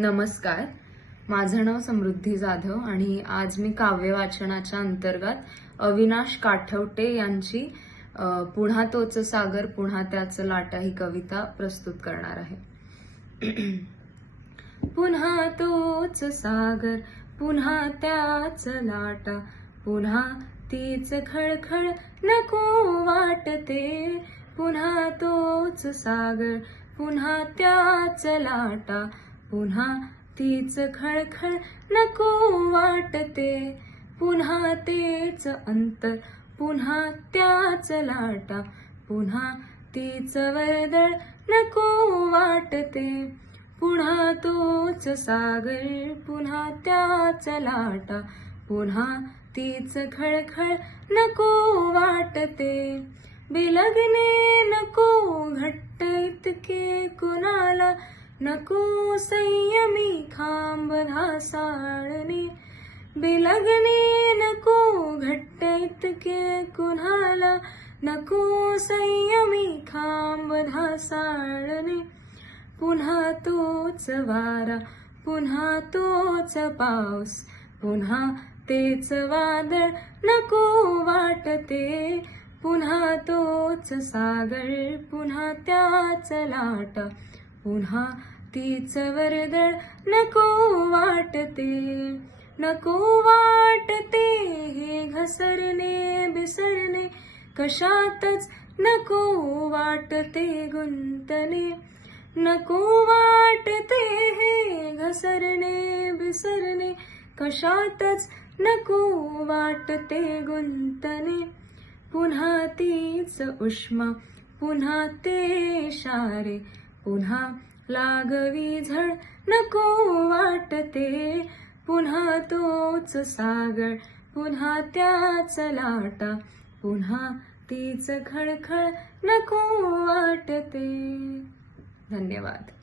नमस्कार, माझं नाव समृद्धी जाधव आणि आज मी काव्य वाचनाच्या अंतर्गत अविनाश काठवटे यांची पुन्हा तोच सागर पुन्हा त्याच लाटा ही कविता प्रस्तुत करणार आहे. पुन्हा तोच सागर पुन्हा त्याच लाटा पुन्हा तीच खळखळ नको वाटते. पुन्हा तोच सागर पुन्हा त्याच लाटा पुन्हा तीच खळखळ नको वाटते. पुन्हा तेच अंतर पुन्हा त्याच लाटा पुन्हा तीच वर्दळ नको वाटते. पुन्हा तोच सागर पुन्हा त्याच लाटा पुन्हा तीच खळखळ नको वाटते. बिलगणे नको घट्ट इतके कुणाला नको संयमी खांब ढासाळणे. बिलगणे नको घट्ट इतके कुणाला नको संयमी खांब ढासाळणे. पुन्हा तोच वारा पुन्हा तोच पाऊस पुन्हा तेच वादळ नको वाटते. पुन्हा तोच सागर पुन्हा त्याच लाटा पुन्हा तीच वर्दळ नको वाटते. नको वाटते हे घसरणे बिसरणे कशातच नको वाटते गुंतणे. नको वाटते हे घसरणे बिसरणे कशातच नको वाटते गुंतणे. पुन्हा तीच उष्मा पुन्हा ते इशारे पुन्हा लागवी झळ नको वाटते. पुन्हा तोच सागर पुन्हा त्याच लाटा पुन्हा तीच खळखळ नको वाटते. धन्यवाद.